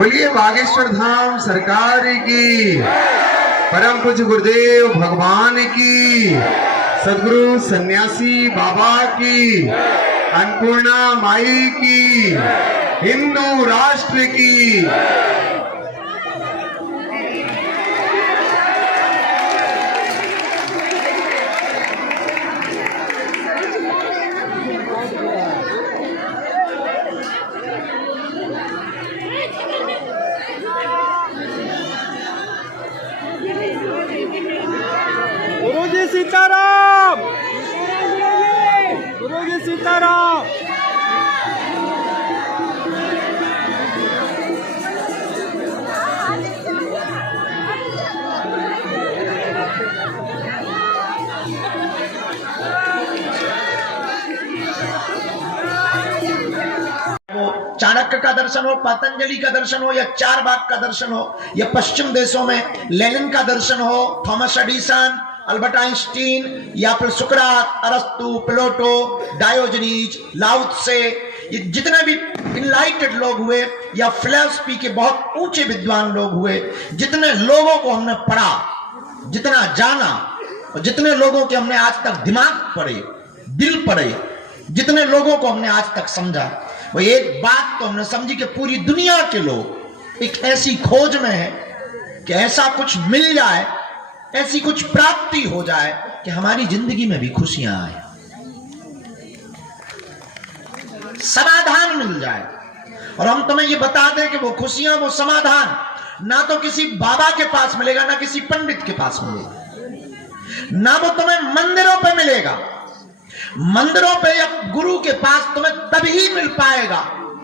बोलिए बागेश्वर धाम सरकार की, परम पूज्य गुरुदेव भगवान की, सदगुरु सन्यासी बाबा की, अन्नपूर्णा माई की, हिंदू राष्ट्र की। गुरुजी सीताराम, गुरुजी सीताराम। चाणक्य का दर्शन हो, पतंजलि का दर्शन हो, या चार बाग का दर्शन हो, या पश्चिम देशों में लेनिन का दर्शन हो, थॉमस एडिसन, अल्बर्ट आइंस्टीन, या फिर सुकरात, अरस्तु, प्लेटो, डायोजनीज, लाओ त्से, ये जितने भी इनलाइटेड लोग हुए या फिलॉसफी के बहुत ऊंचे विद्वान लोग हुए, जितने लोगों को हमने पढ़ा, जितना जाना, और जितने लोगों के हमने आज तक दिमाग पढ़े, दिल पढ़े, जितने लोगों को हमने आज तक समझा, वो एक बात तो हमने समझी कि पूरी दुनिया के लोग एक ऐसी खोज में है कि ऐसा कुछ मिल जाए, ऐसी कुछ प्राप्ति हो जाए कि हमारी जिंदगी में भी खुशियां आए, समाधान मिल जाए। और हम तुम्हें ये बता दें कि वो खुशियां, वो समाधान ना तो किसी बाबा के पास मिलेगा, ना किसी पंडित के पास मिलेगा, ना वो तुम्हें मंदिरों पे मिलेगा। मंदिरों पे या गुरु के पास तुम्हें तभी मिल पाएगा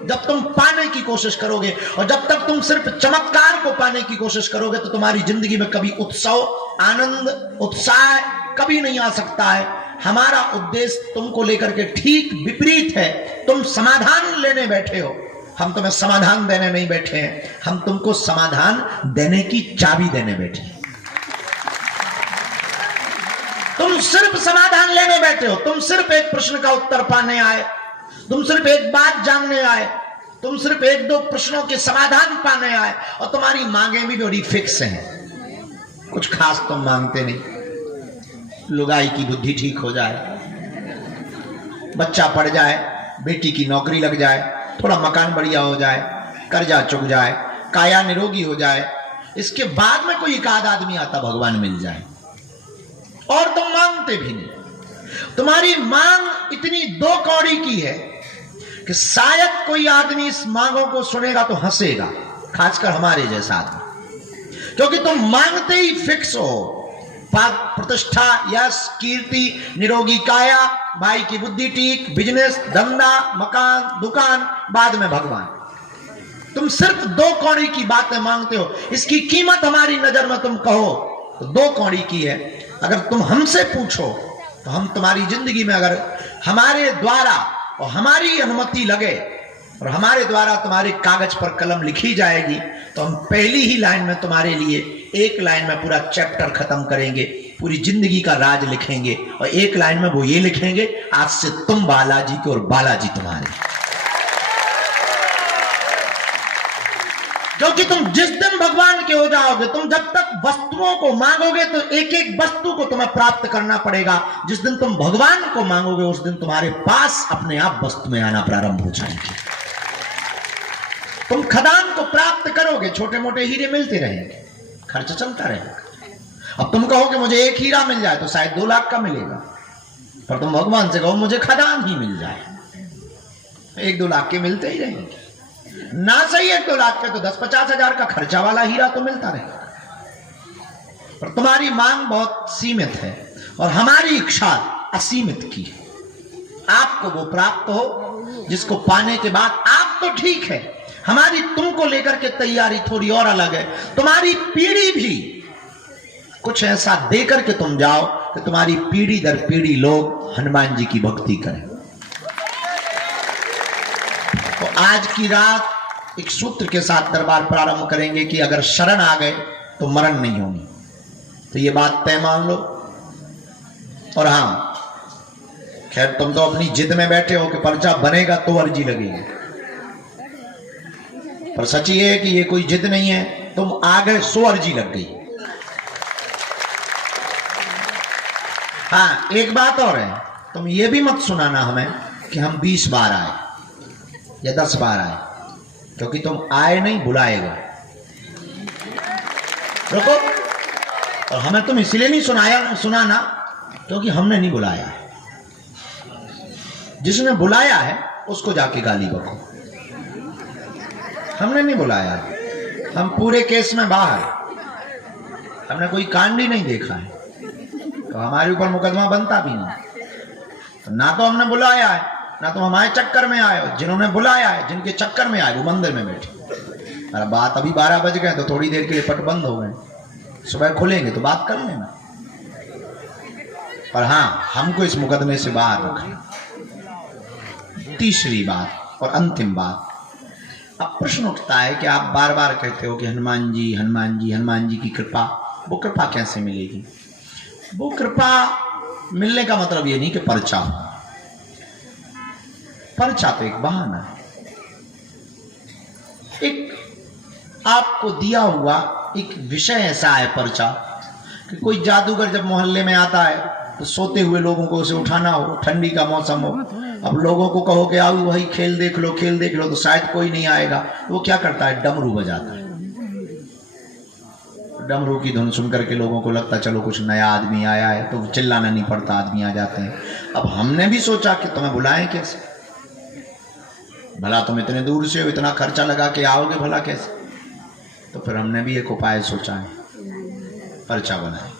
जब तुम पाने की कोशिश करोगे, और जब तक तुम सिर्फ चमत्कार को पाने की कोशिश करोगे तो तुम्हारी जिंदगी में कभी उत्सव, आनंद, उत्साह कभी नहीं आ सकता है। हमारा उद्देश्य तुमको लेकर के ठीक विपरीत है। तुम समाधान लेने बैठे हो, हम तुम्हें समाधान देने नहीं बैठे हैं, हम तुमको समाधान देने की चाबी देने बैठे हैं। तुम सिर्फ समाधान लेने बैठे हो, तुम सिर्फ एक प्रश्न का उत्तर पाने आए, तुम सिर्फ एक बात जानने आए, तुम सिर्फ एक दो प्रश्नों के समाधान पाने आए, और तुम्हारी मांगे भी बड़ी फिक्स हैं, कुछ खास तुम मांगते नहीं। लुगाई की बुद्धि ठीक हो जाए, बच्चा पढ़ जाए, बेटी की नौकरी लग जाए, थोड़ा मकान बढ़िया हो जाए, कर्जा चुक जाए, काया निरोगी हो जाए, इसके बाद में कोई एक आध आदमी आता भगवान मिल जाए, और तुम मांगते भी नहीं। तुम्हारी मांग इतनी दो कौड़ी की है कि शायद कोई आदमी इस मांगों को सुनेगा तो हंसेगा, खासकर हमारे जैसा आदमी, क्योंकि तुम मांगते ही फिक्स हो। प्रतिष्ठा, यश, कीर्ति, निरोगी काया, भाई की बुद्धि ठीक, बिजनेस, धंधा, मकान, दुकान, बाद में भगवान। तुम सिर्फ दो कौड़ी की बातें मांगते हो। इसकी कीमत हमारी नजर में तुम कहो तो दो कौड़ी की है। अगर तुम हमसे पूछो तो हम तुम्हारी जिंदगी में, अगर हमारे द्वारा और हमारी अनुमति लगे और हमारे द्वारा तुम्हारे कागज पर कलम लिखी जाएगी, तो हम पहली ही लाइन में तुम्हारे लिए, एक लाइन में पूरा चैप्टर खत्म करेंगे, पूरी जिंदगी का राज लिखेंगे, और एक लाइन में वो ये लिखेंगे, आज से तुम बालाजी के और बालाजी तुम्हारे। क्योंकि तुम जिस दिन भगवान के हो जाओगे, तुम जब तक वस्तुओं को मांगोगे तो एक एक वस्तु को तुम्हें प्राप्त करना पड़ेगा। जिस दिन तुम भगवान को मांगोगे उस दिन तुम्हारे पास अपने आप वस्तु में आना प्रारंभ हो जाएगी। तुम खदान को प्राप्त करोगे, छोटे मोटे हीरे मिलते रहेंगे, खर्च चलता रहेगा। अब तुम कहोगे मुझे एक हीरा मिल जाए तो शायद 2 लाख का मिलेगा, पर तुम भगवान से कहो मुझे खदान ही मिल जाए, 1-2 लाख के मिलते ही रहेंगे। ना सही 1-2 लाख के तो 10-50 हजार का खर्चा वाला हीरा तो मिलता रहेगा। पर तुम्हारी मांग बहुत सीमित है और हमारी इच्छा असीमित की है। आपको वो प्राप्त हो जिसको पाने के बाद आप तो ठीक है, हमारी तुमको लेकर के तैयारी थोड़ी और अलग है। तुम्हारी पीढ़ी भी कुछ ऐसा देकर के तुम जाओ कि तुम्हारी पीढ़ी दर पीढ़ी लोग हनुमान जी की भक्ति करें। तो आज की रात एक सूत्र के साथ दरबार प्रारंभ करेंगे कि अगर शरण आ गए तो मरण नहीं होगी। तो ये बात तय मान लो। और हाँ, खैर तुम तो अपनी जिद में बैठे हो कि पर्चा बनेगा तो अर्जी लगेगी। पर सच ये है कि ये कोई जिद नहीं है, तुम आ गए सो अर्जी लग गई। हाँ, एक बात और है, तुम ये भी मत सुनाना हमें कि हम 20 बार आए या 10 बार आए, क्योंकि तुम आए नहीं, बुलाएगा। रुको, और हमें तुम इसलिए नहीं सुनाना क्योंकि हमने नहीं बुलाया। जिसने बुलाया है उसको जाके गाली बको। हमने नहीं बुलाया, हम पूरे केस में बाहर, हमने कोई कांड ही नहीं देखा है, तो हमारे ऊपर मुकदमा बनता भी नहीं। तो ना तो हमने बुलाया है, ना तो हमारे चक्कर में आए हो। जिन्होंने बुलाया है, जिनके चक्कर में आए, वो मंदिर में बैठे। अरे बात अभी 12 बज गए, तो थोड़ी देर के लिए पट बंद हो गए, सुबह खुलेंगे तो बात कर लेना। पर हाँ, हमको इस मुकदमे से बाहर रखा। तीसरी बात और अंतिम बात, अब प्रश्न उठता है कि आप बार बार कहते हो कि हनुमान जी हनुमान जी हनुमान जी की कृपा, वो कृपा कैसे मिलेगी? वो कृपा मिलने का मतलब ये नहीं कि पर्चा हो, पर्चा तो एक बहाना है। एक आपको दिया हुआ एक विषय ऐसा है पर्चा कि कोई जादूगर जब मोहल्ले में आता है तो सोते हुए लोगों को उसे उठाना हो, ठंडी का मौसम हो, अब लोगों को कहो कि आओ भाई खेल देख लो, खेल देख लो, तो शायद कोई नहीं आएगा। तो वो क्या करता है? डमरू बजाता है। डमरू की धुन सुन करके लोगों को लगता चलो कुछ नया आदमी आया है, तो चिल्लाना नहीं पड़ता, आदमी आ जाते हैं। अब हमने भी सोचा कि तुम्हें बुलाएं कैसे, भला तुम इतने दूर से हो, इतना खर्चा लगा के आओगे, भला कैसे? तो फिर हमने भी एक उपाय सोचा है, पर्चा बनाएंगे।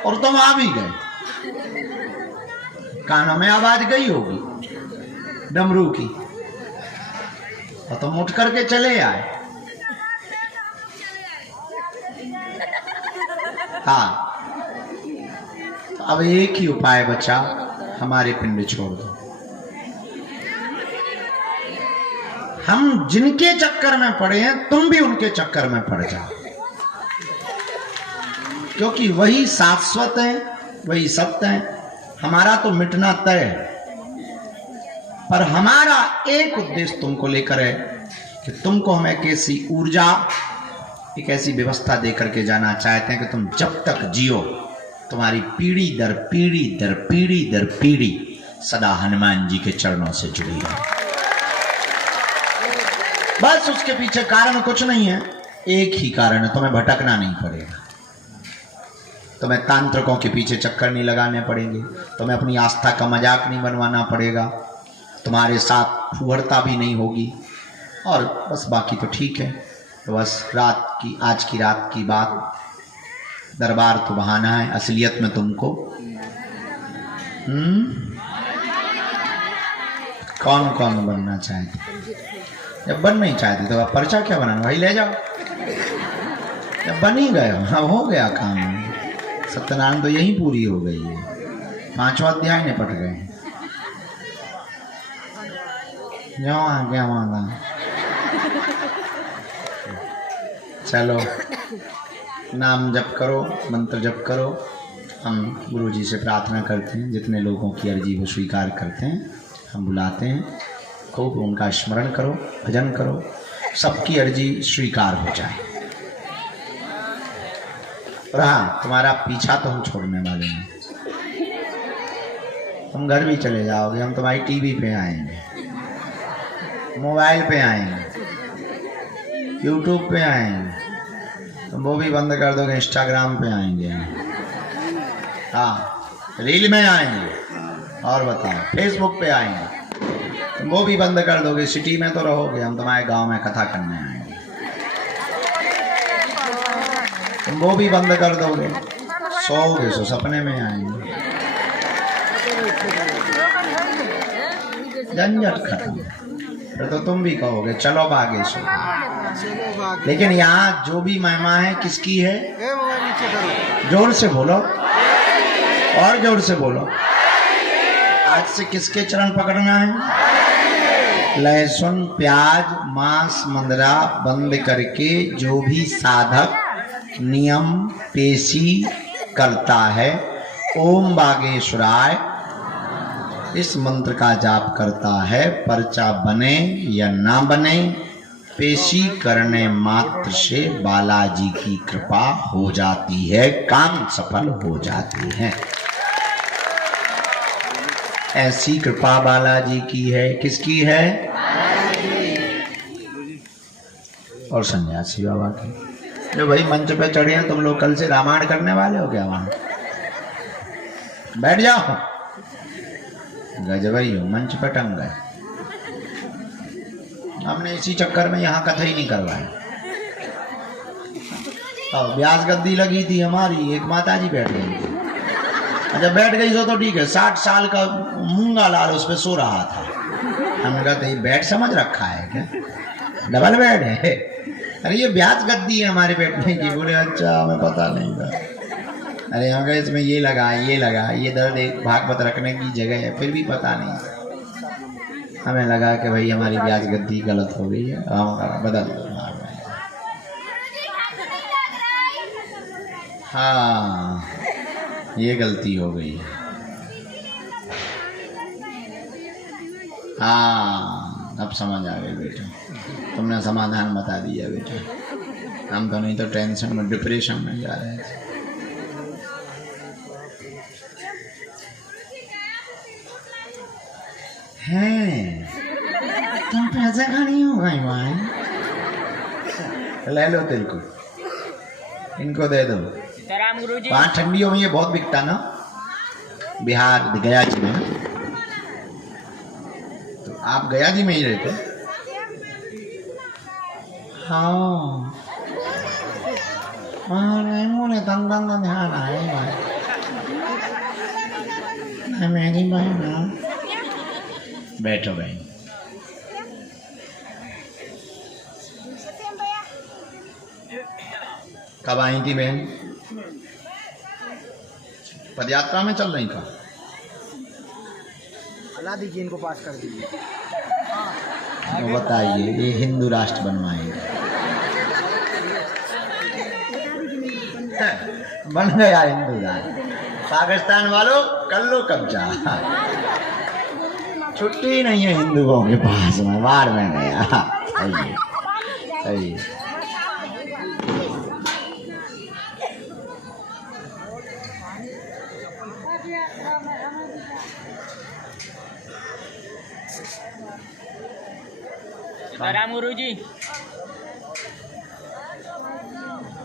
और तुम आ भी गए, कानों में आवाज गई होगी डमरू की, और तुम उठ करके चले आए। हाँ, तो अब एक ही उपाय बचा, हमारे पिंड छोड़ दो। हम जिनके चक्कर में पड़े हैं, तुम भी उनके चक्कर में पड़ जाओ, क्योंकि वही शाश्वत है, वही सत्य है। हमारा तो मिटना तय है, पर हमारा एक उद्देश्य तुमको लेकर है कि तुमको हम एक ऐसी ऊर्जा, एक ऐसी व्यवस्था देकर के जाना चाहते हैं कि तुम जब तक जियो, तुम्हारी पीढ़ी दर पीढ़ी दर पीढ़ी दर पीढ़ी सदा हनुमान जी के चरणों से जुड़ी रहे। बस उसके पीछे कारण कुछ नहीं है, एक ही कारण है, तुम्हें भटकना नहीं पड़ेगा, तुम्हें तांत्रिकों के पीछे चक्कर नहीं लगाने पड़ेंगे, तुम्हें अपनी आस्था का मजाक नहीं बनवाना पड़ेगा, तुम्हारे साथ फुहरता भी नहीं होगी, और बस बाकी तो ठीक है। तो बस रात की, आज की रात की बात, दरबार तो बहाना है, असलियत में तुमको कौन कौन बनना चाहते? जब बन नहीं चाहते तो आप पर्चा क्या बनाना, भाई ले जाओ। जब बन ही गए, हाँ हो गया काम, सत्यनारायण तो यही पूरी हो गई है, 5वां अध्याय निपट गए। जो आ गया माना, चलो नाम जप करो, मंत्र जप करो। हम गुरु जी से प्रार्थना करते हैं, जितने लोगों की अर्जी वो स्वीकार करते हैं, हम बुलाते हैं, खूब उनका स्मरण करो, भजन करो, सबकी अर्जी स्वीकार हो जाए। और हाँ, तुम्हारा पीछा तो हम छोड़ने वाले हैं, तुम घर भी चले जाओगे, हम तुम्हारी टीवी पे आएंगे, मोबाइल पे आएंगे, यूट्यूब पे आएंगे, तुम वो भी बंद कर दोगे, इंस्टाग्राम पे आएंगे, हाँ रील में आएंगे, और बताओ फेसबुक पे आएंगे, तुम वो भी बंद कर दोगे। सिटी में तो रहोगे, हम तुम्हारे गांव में कथा करने आएंगे, तुम वो भी बंद कर दोगे, सोओगे सो सपने में आएंगे, झंझट खत्म। फिर तो तुम भी कहोगे चलो भागे सो। लेकिन यहाँ जो भी महिमा है किसकी है? जोर से बोलो, और जोर से बोलो। आज से किसके चरण पकड़ना है? लहसुन, प्याज, मांस, मंदरा बंद करके जो भी साधक नियम पेशी करता है। ओम बागेश्वराय इस मंत्र का जाप करता है, पर्चा बने या ना बने, पेशी करने मात्र से बालाजी की कृपा हो जाती है, काम सफल हो जाती है। ऐसी कृपा बालाजी की है। किसकी है? और सन्यासी बाबा की। जो भाई मंच पे चढ़े हैं, तुम लोग कल से रामायण करने वाले हो क्या? वहां बैठ जाओ, गजबई हो, मंच पे टंग गए। हमने इसी चक्कर में यहाँ कथा ही नहीं करवाया। और व्यास गद्दी लगी थी हमारी, एक माता जी बैठ गई थी। अच्छा बैठ गई सो तो ठीक है, 60 साल का मूंगा लाल उस पे सो रहा था। हमने कहा तो बेड समझ रखा है क्या? डबल बेड है? अरे ये व्यास गद्दी है हमारे बैठने की। बोले अच्छा हमें पता नहीं था। अरे हम कहे इसमें ये लगा, ये दर्द एक भागवत रखने की जगह है, फिर भी पता नहीं। हमें लगा कि भाई हमारी व्यास गद्दी गलत हो गई है, हम बदल दो। हाँ ये गलती हो गई है। हाँ अब समझ आ गई बेटा, तुमने समाधान बता दिया बेटा। हम तो नहीं तो टेंशन में, डिप्रेशन में जा रहे थे। हैं तुम पैसे खानी हो गई भाई, ले लो तेरे को, इनको दे दो। वहाँ ठंडियों में ये बहुत बिकता ना, बिहार गया जी में। तो आप गया जी में ही रहते? हाँ मुझे तंग ध्यान आए भाई, मेरी बहन। बैठो बहन। कब आई थी बहन? पदयात्रा में चल रही था। अल्लाह दीजिए, इनको पास कर दीजिए। तो बताइए ये हिंदू राष्ट्र बनवाएंगे? बन गया हिंदू राष्ट्र। पाकिस्तान वालों कर लो कब्जा, छुट्टी नहीं है हिंदुओं के पास में, बाहर में गया। सही सही। सीताराम गुरु जी।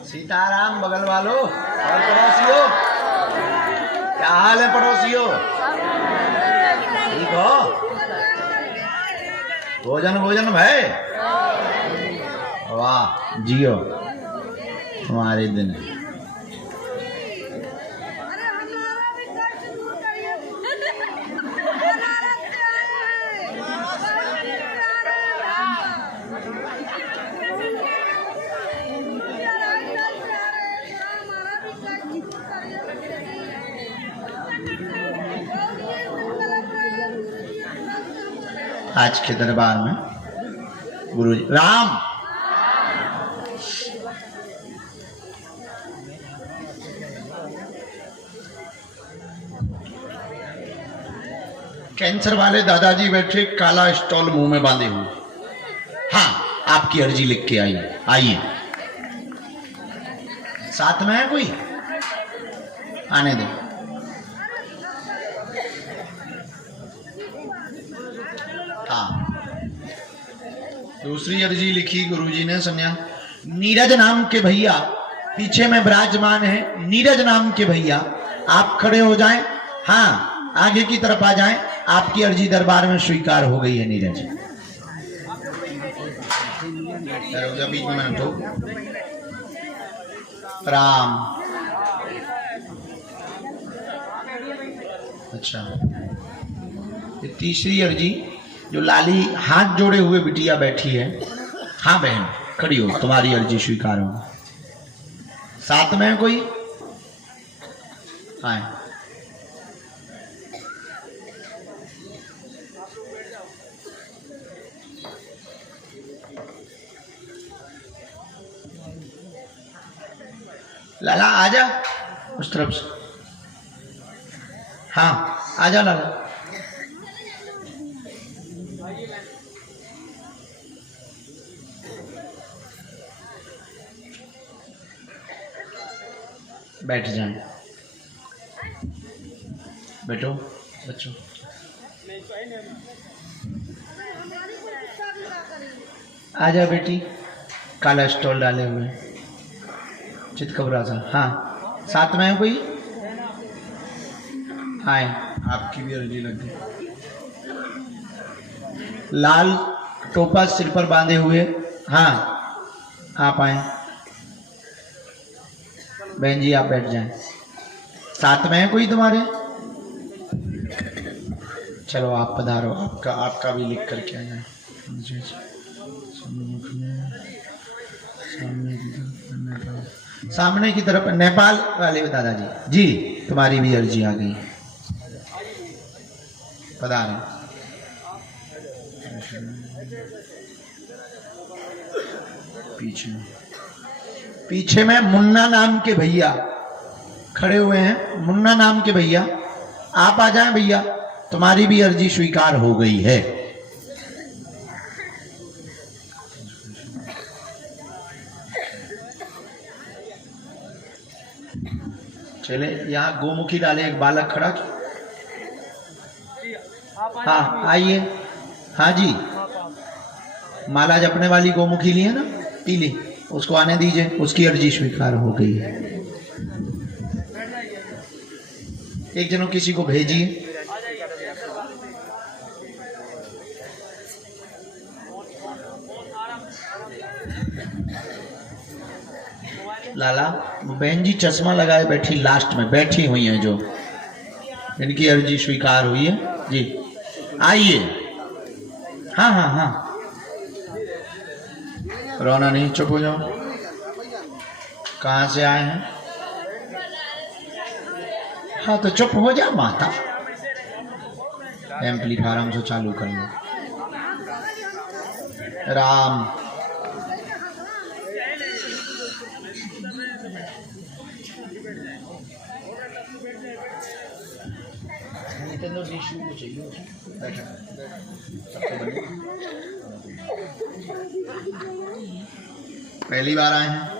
सीताराम बगल वालों और पड़ोसियों, क्या हाल है पड़ोसियों? ठीक हो? भोजन भाई, वाह जियो तुम्हारे दिन। आज के दरबार में गुरुजी राम कैंसर वाले दादाजी बैठे, काला स्टॉल मुंह में बांधे हुए। हाँ आपकी अर्जी लिख के आइए। साथ में है कोई? आने दो। हाँ दूसरी अर्जी लिखी गुरुजी ने सन्या। नीरज नाम के भैया पीछे में विराजमान है, नीरज नाम के भैया आप खड़े हो जाएं। हाँ आगे की तरफ आ जाएं। आपकी अर्जी दरबार में स्वीकार हो गई है नीरज। बीच में तो राम। अच्छा ये तीसरी अर्जी जो लाली हाथ जोड़े हुए बिटिया बैठी है। हाँ बहन खड़ी हो, तुम्हारी अर्जी स्वीकार हो। साथ में है कोई? हाँ लाला आजा उस तरफ से। हाँ आजा लाला। बैठ जाएं। बैठो बच्चों। आजा बेटी, काला स्टॉल डाले हुए चितकबरा सा। हाँ साथ में है कोई? आए, आपकी भी अर्जी लग गई। लाल टोपा सिर पर बांधे हुए। हाँ आप आए। बहन जी आप बैठ जाएं। साथ में है कोई तुम्हारे? चलो आप पधारो, आपका भी लिख करके आ जाए। सामने की तरफ नेपाल वाले दादाजी जी, तुम्हारी भी अर्जी आ गई। पधारें। पीछे में मुन्ना नाम के भैया खड़े हुए हैं। मुन्ना नाम के भैया आप आ जाएं। भैया तुम्हारी भी अर्जी स्वीकार हो गई है। चले यहाँ गोमुखी डाले एक बालक खड़ा। हाँ आइए। हाँ जी, माला जपने वाली गोमुखी ली है ना, पीली, उसको आने दीजिए। उसकी अर्जी स्वीकार हो गई है। एक जनों किसी को भेजिए। लाला बहन जी चश्मा लगाए बैठी, लास्ट में बैठी हुई हैं जो, इनकी अर्जी स्वीकार हुई है जी। आइए। हाँ हाँ हाँ, रोना नहीं, चुप हो जाओ। कहाँ से आए हैं? हाँ तो चुप हो जा माता। एम्पलीफायर हमसे चालू कर लो। राम पहली बार आए हैं?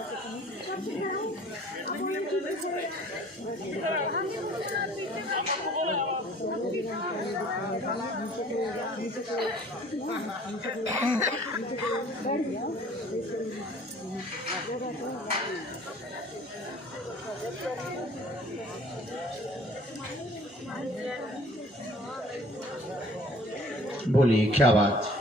बोलिए क्या बात?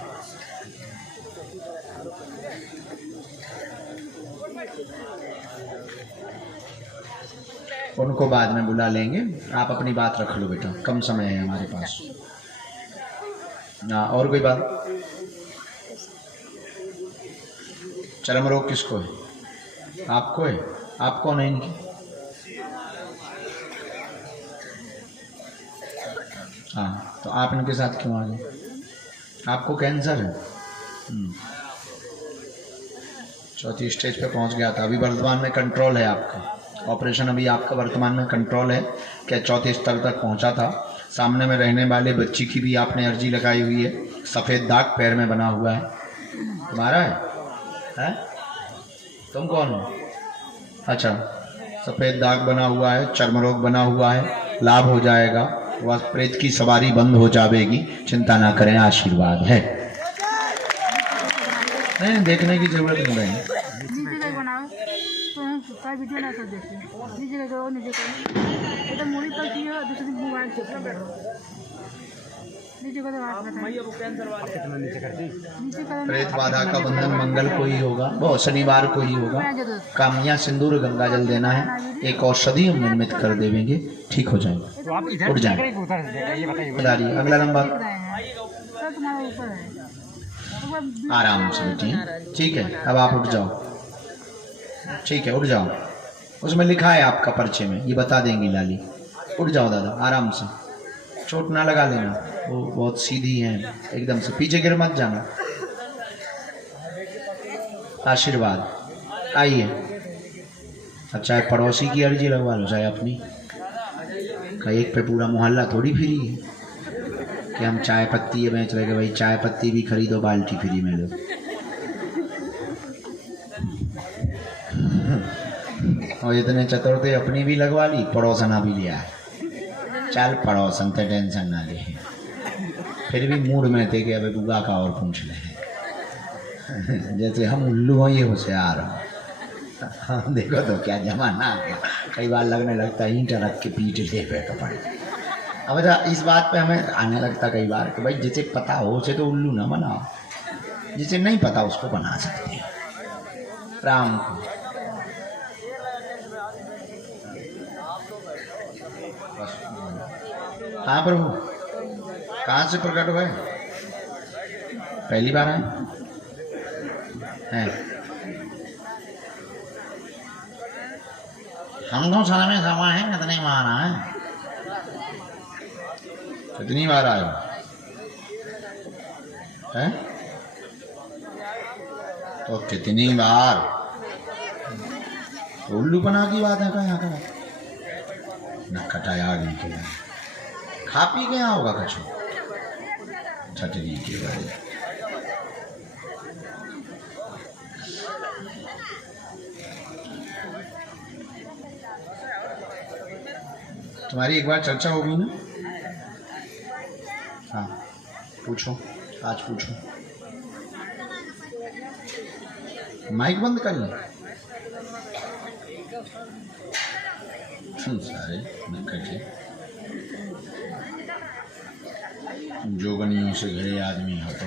उनको बाद में बुला लेंगे, आप अपनी बात रख लो बेटा, कम समय है हमारे पास। ना और कोई बात? चरम रोग किसको है? आपको है? आपको नहीं? हाँ तो आप इनके साथ क्यों आ गए? आपको कैंसर है? चौथी स्टेज पे पहुंच गया था, अभी वर्तमान में कंट्रोल है आपका। ऑपरेशन अभी आपका वर्तमान में कंट्रोल है। क्या चौथे स्तर तक पहुंचा था। सामने में रहने वाले बच्ची की भी आपने अर्जी लगाई हुई है। सफ़ेद दाग पैर में बना हुआ है, तुम्हारा है? तुम कौन हो? अच्छा, सफ़ेद दाग बना हुआ है, चर्म रोग बना हुआ है, लाभ हो जाएगा, वह प्रेत की सवारी बंद हो जाएगी, चिंता ना करें, आशीर्वाद है। नहीं देखने की जरूरत नहीं है। वीडियो ना कर देखिए, नीचे करो, नीचे करो, ये तो मुड़ी पर की है, दूसरी मोबाइल से अपना बैठो, नीचे करो, हाथ बताइए वो कैंसर वाले कितना नीचे कर दी, नीचे करो। प्रेत बाधा का बंधन मंगल को ही होगा, वो शनिवार को ही होगा। कामया सिंदूर गंगा जल देना है, एक औषधि हम निर्मित कर देंगे, ठीक हो जाएंगे, उठ जाएंगे। बताइए अगला नंबर। आराम से बैठिए, ठीक है। अब आप उठ जाओ, ठीक है, उठ जाओ। उसमें लिखा है आपका पर्चे में, ये बता देंगी लाली। उठ जाओ दादा, आराम से, चोट ना लगा लेना, वो बहुत सीधी है, एकदम से पीछे गिर मत जाना। आशीर्वाद, आइए अब चाहे पड़ोसी की अर्जी लगवा लो चाहे अपनी, का एक पे पूरा मोहल्ला थोड़ी फ्री है कि हम चाय पत्ती बेच रहे कि भाई चाय पत्ती भी खरीदो बाल्टी फ्री में लो। और इतने चतुर थे अपनी भी लगवा ली, पड़ोसना भी लिया। चल पड़ोसन थे टेंशन ना ले, फिर भी मूड में थे कि अबे बुआ का और पूछ ले। जैसे हम उल्लू हैं ये होशियार हो। हाँ देखो तो क्या जमाना आ गया, कई बार लगने लगता है ईंट रख के पीट ले पे कपड़े। अब इस बात पे हमें आने लगता कई बार कि भाई जिसे पता हो उसे तो उल्लू ना बनाओ, जिसे नहीं पता उसको बना सकते हैं। राम को हाँ प्रभु, कहाँ से प्रकट हुए? पहली बार आए हैं? हमको समय समय है कितनी बार आए? कितनी बार आए हैं? तो कितनी बार? उल्लूपना की बात है क्या यहाँ का? न कटाया गई के खा पी गया होगा कछु छटरी के बारे। तुम्हारी एक बार चर्चा होगी ना? हाँ पूछो, आज पूछो। माइक बंद कर ले सारे इकट्ठे जोगनियों से घिरे आदमी हो तो।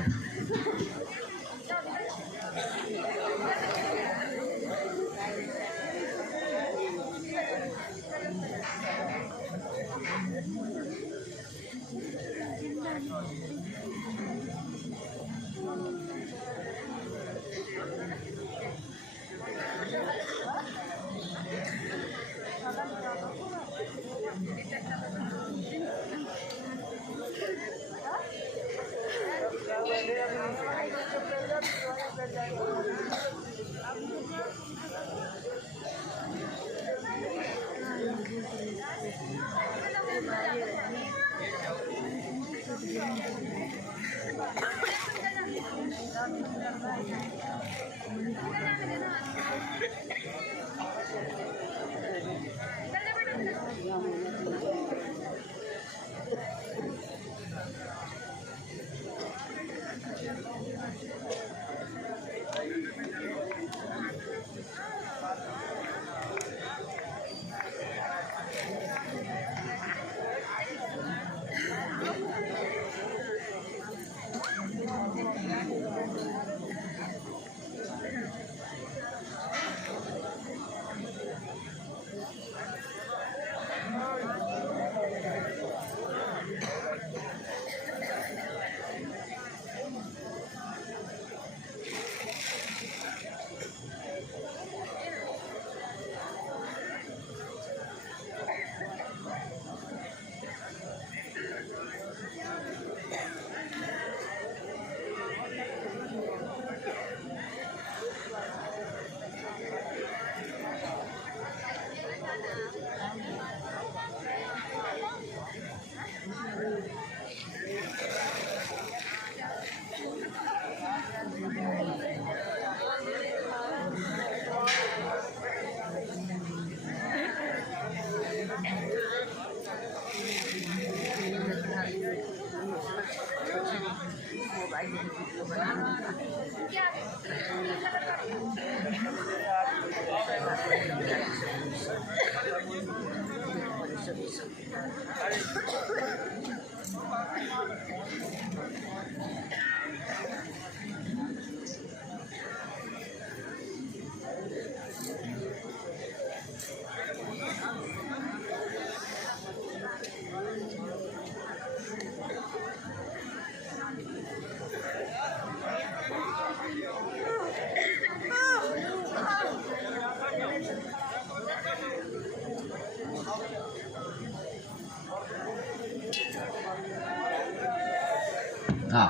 हाँ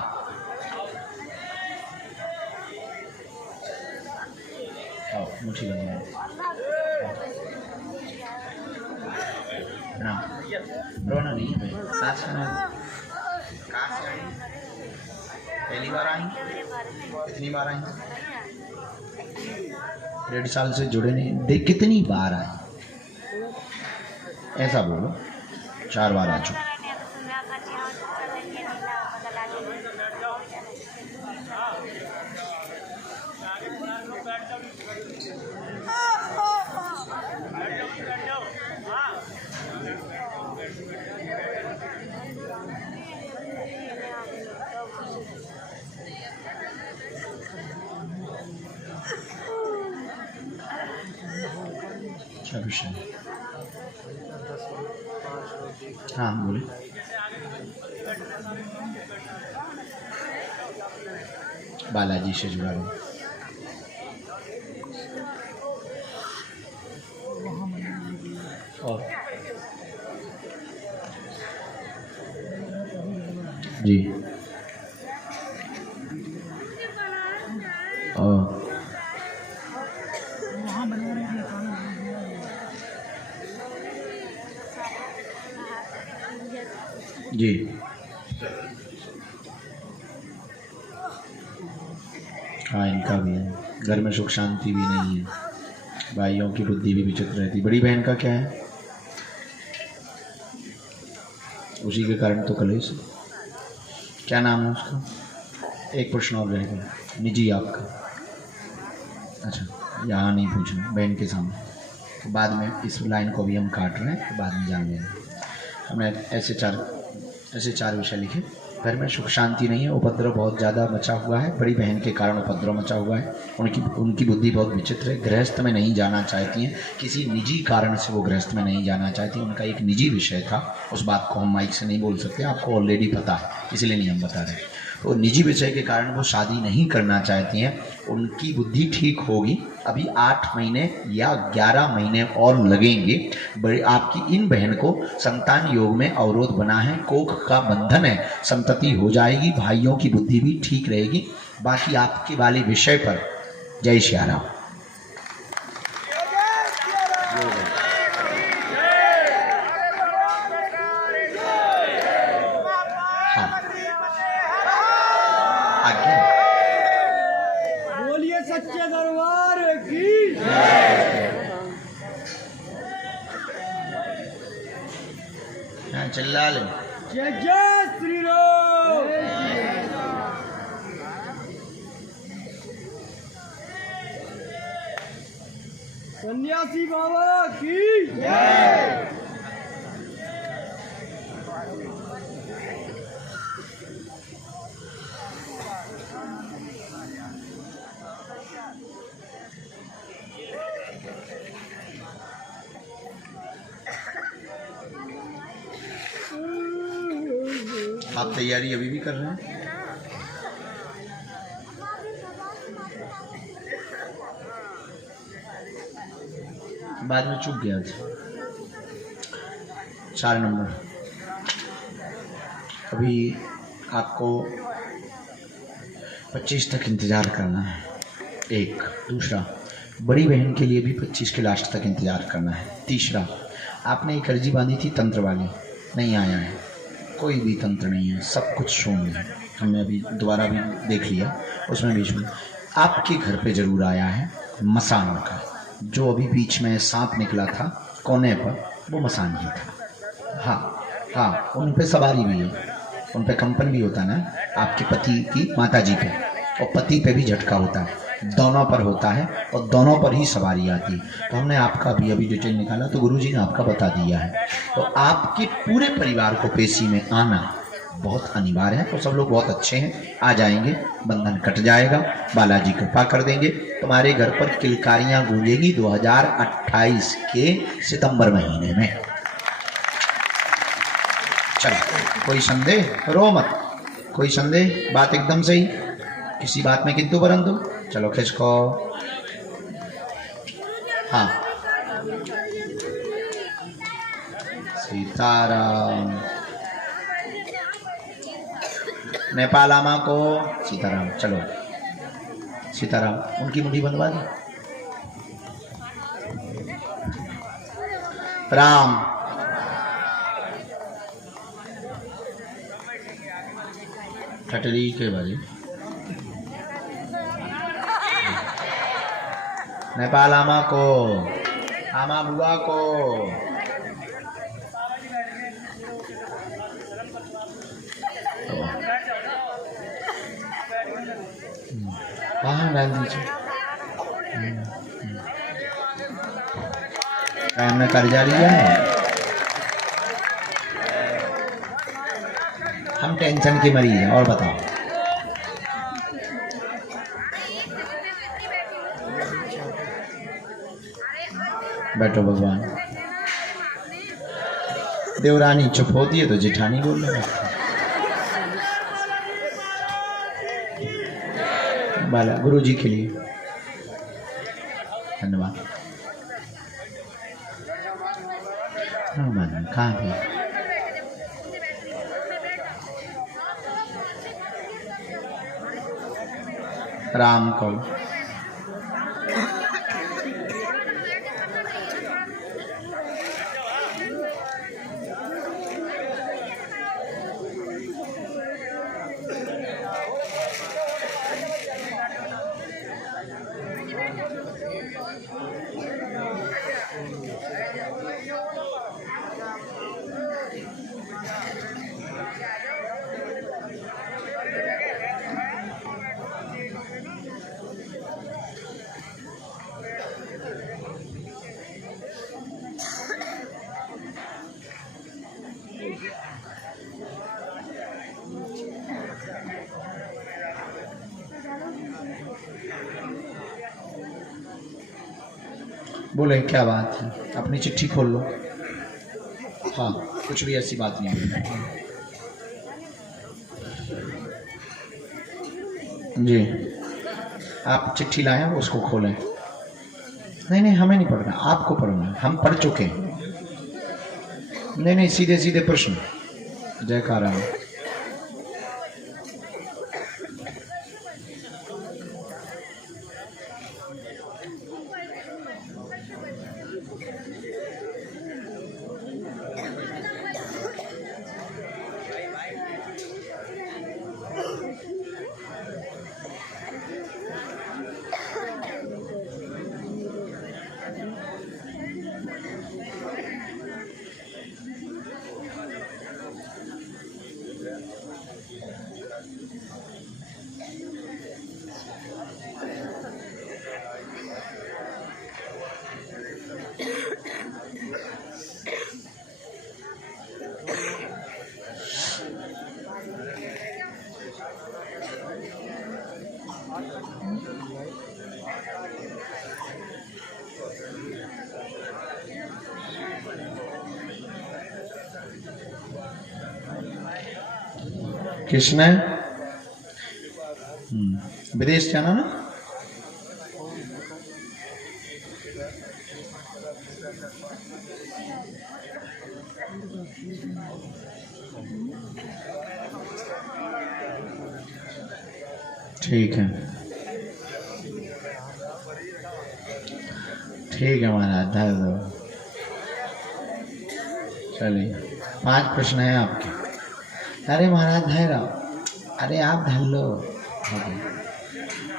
मुट्ठी बन प्रणाम। रोना नहीं है भाई, साथ खाना। कहाँ से आई? पहली बार आई? कितनी बार आई? 1.5 साल से जुड़े नहीं। देख कितनी बार आए, ऐसा बोलो। 4 बार आ चुके। क्या विषय? हाँ बोले। बालाजी से जुड़ा हूँ। और जी और जी हाँ, इनका भी है। घर में सुख शांति भी नहीं है, भाइयों की बुद्धि भी विचित्र रहती। बड़ी बहन का क्या है? उसी के कारण तो कलेश। क्या नाम है उसका? एक प्रश्न और रहेगा निजी आपका। अच्छा, यहाँ नहीं पूछना, बहन के सामने। तो बाद में इस लाइन को भी हम काट रहे हैं, तो बाद में जान लेंगे। हमने ऐसे चार विषय लिखे। घर में सुख शांति नहीं है, उपद्रव बहुत ज़्यादा मचा हुआ है। बड़ी बहन के कारण उपद्रव मचा हुआ है। उनकी बुद्धि बहुत विचित्र है। गृहस्थ में नहीं जाना चाहती हैं, किसी निजी कारण से वो गृहस्थ में नहीं जाना चाहती। उनका एक निजी विषय था, उस बात को हम माइक से नहीं बोल सकते, आपको ऑलरेडी पता है, इसलिए नहीं हम बता रहे। तो निजी विषय के कारण वो शादी नहीं करना चाहती हैं। उनकी बुद्धि ठीक होगी, अभी 8 महीने या 11 महीने और लगेंगे। बड़ी आपकी इन बहन को संतान योग में अवरोध बना है, कोख का बंधन है, संतति हो जाएगी, भाइयों की बुद्धि भी ठीक रहेगी। बाकी आपके वाले विषय पर जय श्री राम। बोलिए सच्चे दरबार की। चिल्ला ले। जय जय श्री राम। सन्यासी बाबा की जय। आप तैयारी अभी भी कर रहे हैं? बाद में चूक गया था। 4 नंबर। अभी आपको 25 तक इंतज़ार करना है। एक दूसरा, बड़ी बहन के लिए भी 25 के लास्ट तक इंतज़ार करना है। तीसरा, आपने एक अर्जी बांधी थी तंत्र वाली, नहीं आया है, कोई भी तंत्र नहीं है, सब कुछ शून्य है। हमने अभी दोबारा भी देख लिया, उसमें बीच में आपके घर पे ज़रूर आया है मसान का। जो अभी बीच में सांप निकला था कोने पर, वो मसान ही था। हाँ, उन पे सवारी भी है, उन पे कंपन भी होता है ना, आपके पति की माता जी पे, और पति पे भी झटका होता है, दोनों पर होता है और दोनों पर ही सवारी आती है। तो हमने आपका भी अभी डिटेल निकाला, तो गुरुजी ने आपका बता दिया है। तो आपके पूरे परिवार को पेशी में आना बहुत अनिवार्य है। तो सब लोग बहुत अच्छे हैं, आ जाएंगे, बंधन कट जाएगा, बालाजी कृपा कर देंगे। तुम्हारे घर पर किलकारियां गूंजेगी 2028 के सितंबर महीने में। चलो, कोई संदेह? रो मत, कोई संदेह? बात एकदम सही, किसी बात में किंतु परंतु? चलो खिसको। हाँ, सीताराम। नेपाल आमा को सीताराम। चलो सीताराम, उनकी मुट्ठी बंधवा दी। राम ठटली के बारे नेपाल आमा को, आमा बुआ को, बाहर डाल दीजिए। टाइम में कर जा रही है। हम टेंशन के मरीज हैं। और बताओ, बैठो भगवान। देवरानी चुप होती है तो जेठानी बोल रहे बाला। गुरु जी के लिए धन्यवाद। कहाँ थे? राम को बोले क्या बात है? अपनी चिट्ठी खोल लो। हाँ, कुछ भी ऐसी बात नहीं है। जी, आप चिट्ठी लाए हैं, उसको खोलें। नहीं नहीं, हमें नहीं पढ़ना, आपको पढ़ना है। हम पढ़ चुके हैं। नहीं नहीं, सीधे सीधे प्रश्न। जयकारा। किसने? विदेश जाना ना? ठीक है, ठीक है महाराज, धर दो। चलिए, 5 प्रश्न है आपके। अरे महाराज धर आओ। अरे आप धर लो।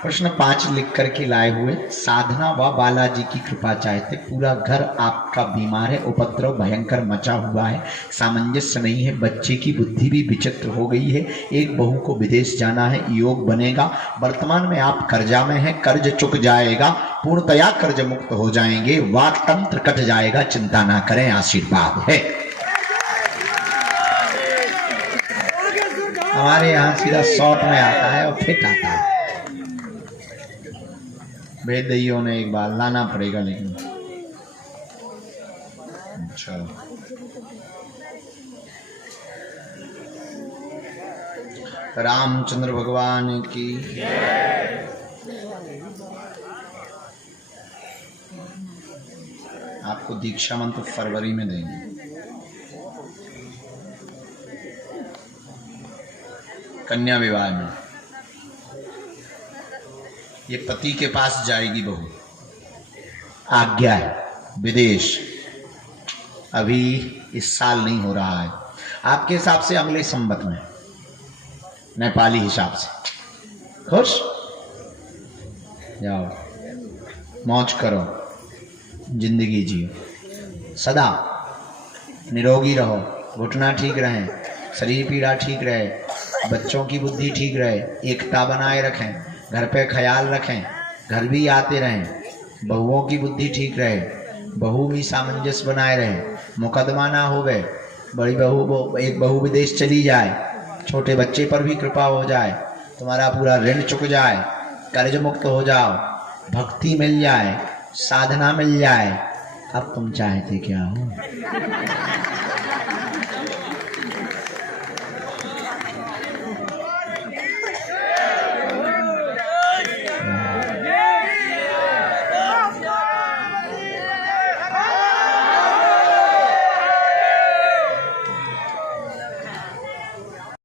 प्रश्न 5 लिख करके लाए हुए। साधना व बालाजी की कृपा चाहते। पूरा घर आपका बीमार है, उपद्रव भयंकर मचा हुआ है, सामंजस्य नहीं है, बच्चे की बुद्धि भी विचित्र हो गई है, एक बहू को विदेश जाना है, योग बनेगा, वर्तमान में आप कर्जा में हैं, कर्ज चुक जाएगा, पूर्णतया कर्ज मुक्त हो जाएंगे, वाक तंत्र कट जाएगा, चिंता ना करें, आशीर्वाद है। हमारे यहाँ सीधा शॉर्ट में आता है और फिट आता है। वेदियों ने एक बार लाना पड़ेगा, लेकिन अच्छा। रामचंद्र भगवान की। आपको दीक्षा मंत्र फरवरी में देंगे। कन्या विवाह में ये पति के पास जाएगी बहू, आज्ञा है, विदेश अभी इस साल नहीं हो रहा है, आपके हिसाब से अगले संवत में, नेपाली हिसाब से। खुश जाओ, मौज करो, जिंदगी जियो, सदा निरोगी रहो, घुटना ठीक रहे, शरीर पीड़ा ठीक रहे, बच्चों की बुद्धि ठीक रहे, एकता बनाए रखें, घर पे ख्याल रखें, घर भी आते रहें, बहुओं की बुद्धि ठीक रहे, बहू भी सामंजस्य बनाए रहे, मुकदमा ना हो गए, बड़ी बहू एक बहू विदेश चली जाए, छोटे बच्चे पर भी कृपा हो जाए, तुम्हारा पूरा ऋण चुक जाए, कर्ज मुक्त हो जाओ, भक्ति मिल जाए, साधना मिल जाए। अब तुम चाहते क्या हो?